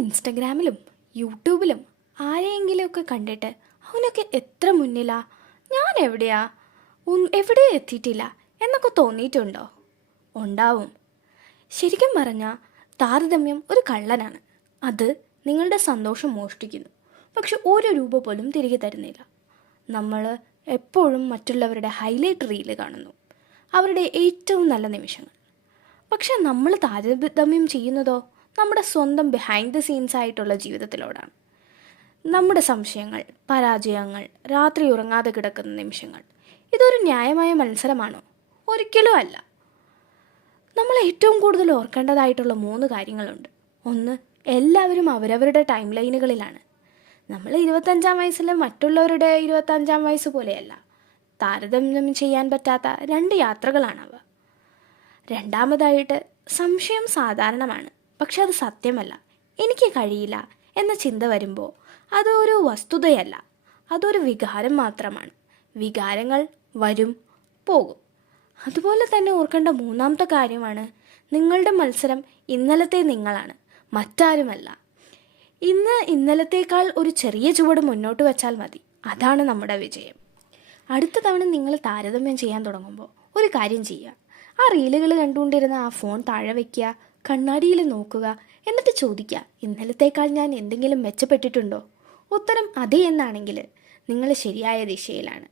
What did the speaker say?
ഇൻസ്റ്റഗ്രാമിലും യൂട്യൂബിലും ആരെയെങ്കിലുമൊക്കെ കണ്ടിട്ട് അവനൊക്കെ എത്ര മുന്നിലാ, ഞാൻ എവിടെയാ, എവിടെ എത്തിയിട്ടില്ല എന്നൊക്കെ തോന്നിയിട്ടുണ്ടോ? ഉണ്ടാവും. ശരിക്കും പറഞ്ഞാൽ താരതമ്യം ഒരു കള്ളനാണ്. അത് നിങ്ങളുടെ സന്തോഷം മോഷ്ടിക്കുന്നു, പക്ഷെ ഒരു രൂപ പോലും തിരികെ തരുന്നില്ല. നമ്മൾ എപ്പോഴും മറ്റുള്ളവരുടെ ഹൈലൈറ്റ് റീല് കാണുന്നു, അവരുടെ ഏറ്റവും നല്ല നിമിഷങ്ങൾ. പക്ഷെ നമ്മൾ താരതമ്യം ചെയ്യുന്നതോ നമ്മുടെ സ്വന്തം ബിഹൈൻഡ് ദ സീൻസ് ആയിട്ടുള്ള ജീവിതത്തിലോടാണ്. നമ്മുടെ സംശയങ്ങൾ, പരാജയങ്ങൾ, രാത്രി ഉറങ്ങാതെ കിടക്കുന്ന നിമിഷങ്ങൾ. ഇതൊരു ന്യായമായ മത്സരമാണോ? ഒരിക്കലും അല്ല. നമ്മൾ ഏറ്റവും കൂടുതൽ ഓർക്കേണ്ടതായിട്ടുള്ള 3 കാര്യങ്ങളുണ്ട്. ഒന്ന്, എല്ലാവരും അവരവരുടെ ടൈം ലൈനുകളിലാണ്. നമ്മൾ 25-ാം വയസ്സിൽ മറ്റുള്ളവരുടെ 25-ാം വയസ്സ് പോലെയല്ല. താരതമ്യം ചെയ്യാൻ പറ്റാത്ത 2 യാത്രകളാണവ. രണ്ടാമതായിട്ട്, സംശയം സാധാരണമാണ്, പക്ഷെ അത് സത്യമല്ല. എനിക്ക് കഴിയില്ല എന്ന ചിന്ത വരുമ്പോൾ അതൊരു വസ്തുതയല്ല, അതൊരു വികാരം മാത്രമാണ്. വികാരങ്ങൾ വരും പോകും. അതുപോലെ തന്നെ ഓർക്കേണ്ട 3-ാമത്തെ കാര്യമാണ്, നിങ്ങളുടെ മത്സരം ഇന്നലത്തെ നിങ്ങളാണ്, മറ്റാരുമല്ല. ഇന്നലത്തേക്കാൾ ഒരു ചെറിയ ചുവട് മുന്നോട്ട് വെച്ചാൽ മതി, അതാണ് നമ്മുടെ വിജയം. അടുത്ത തവണ നിങ്ങൾ താരതമ്യം ചെയ്യാൻ തുടങ്ങുമ്പോൾ ഒരു കാര്യം ചെയ്യുക. ആ റീലുകൾ കണ്ടുകൊണ്ടിരുന്ന ആ ഫോൺ താഴെ വയ്ക്കുക, കണ്ണാടിയിൽ നോക്കുക, എന്നിട്ട് ചോദിക്കുക, ഇന്നലത്തേക്കാൾ ഞാൻ എന്തെങ്കിലും മെച്ചപ്പെട്ടിട്ടുണ്ടോ? ഉത്തരം അതെ എന്നാണെങ്കിൽ നിങ്ങൾ ശരിയായ ദിശയിലാണ്.